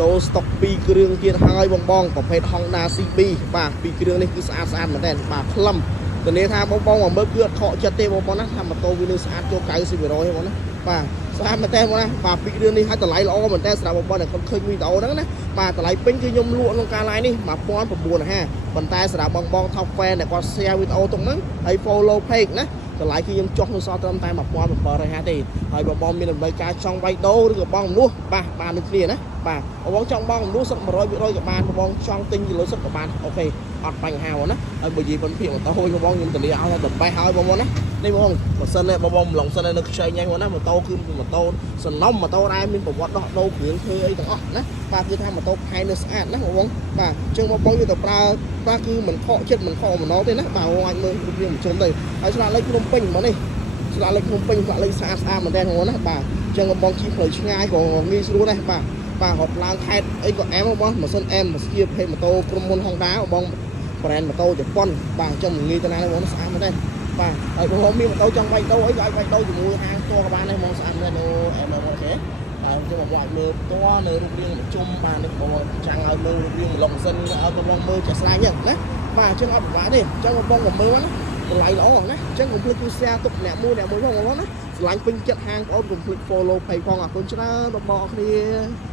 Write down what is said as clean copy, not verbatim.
ចូលស្តុកពីគ្រឿងទៀតហើយបងប្រភេទ Honda CB បាទពីគ្រឿងនេះគឺស្អាតមែនតើបាទខ្លឹមទៅនេះថាបងមកមើលគឺអត់ខកចិត្តទេបងណាថាម៉ូតូវានៅស្អាតចូល90%ហ្នឹងបងណាបាទស្អាតមែនតើបងណាបាទពីគ្រឿងនេះឲ្យតម្លៃល្អមែនតើសម្រាប់បងដែលគាត់ឃើញវីដេអូហ្នឹងណាបាទតម្លៃពេញគឺខ្ញុំលក់ក្នុងការ live នេះ1950ប៉ុន្តែសម្រាប់បង top fan ដែលគាត់ share វីដេអូទុកហ្នឹងហើយ follow page ណាតម្លៃគឺខ្ញុំចុះនៅសល់ត្រឹមតែ1750ទេហើយបងមានតម្រូវការចង់វាយដូរឬក៏បងមនុស្សបាទបានដូចគ្នាណាបាទបងចង់បងមនុស្សសុទ្ធ 100% ក៏បានបងចង់ទិញគីឡូសុទ្ធក៏បានអូខេអត់បញ្ហាណាហើយបើនិយាយប៉ុនភាគម៉ូតូបងខ្ញុំតម្លាឲ្យដល់បេះហើយបងណានេះបងបើសិនទេបងម្លងសិននៅខ្ចីញ៉ាំបងណាម៉ូតូគឺម៉ូតូសំណុំម៉ូតូដែរមានប្រវត្តិដោះដូរគ្រឿងធ្វើអីទាំងអស់ណាបាទគឺថាម៉ូតូផែននៅស្អាតណាបងបាទអញ្ចឹងបងយកទៅប្រើបាទគឺមិនខកចិត្តមិនខកម្ដងទេណាបាទបងអាចមើលរូបរាងមិនជុំទេហើយឆ្លាតលេខភ្នំពេញបងនេះឆ្លាតលេខភ្នំពេញឆ្លាតលេខស្អាតមែនតើបងណាបាទអញ្ចឹងបងជិះផ្លូវឆ្ងាយក៏ងាយស្រួលដែរបាទហត់ឡើងខេត្តអីក៏អែមបងម៉ាស៊ីនអែមស្គៀបភេទម៉ូតូក្រុមហ៊ុន Honda បង brand ម៉ូតូជប៉ុនបាទអញ្ចឹងងាយទៅណាទេបងស្អាតមែនទេបាទហើយបងមានម៉ូតូចង់វាយដូរអីក៏អាចវាយដូរជាមួយហាងផ្ទាល់ក៏បានដែរបងស្អាតមែនទេអែមអូខេហើយអញ្ចឹងបងអាចមើលផ្ទាល់នៅរូបរាងជុំបាទនេះបងចាំងឲ្យមើលរូបរាងឡុងសិនឲ្យបងមើលចាស់ស្លាយហ្នឹងណាបាទអញ្ចឹងអត់ពិបាកទេអញ្ចឹងបងក៏មើលណាតម្លៃល្អណាអញ្ចឹងកុំភ្លេចគឺ share ទុកអ្នកមួយផងបងណាឆ្លាញ់ពេញចិត្តហាងបងកុំភ្លេច follow page ផងអរគុណច្រើនបងប្អូនគ្នា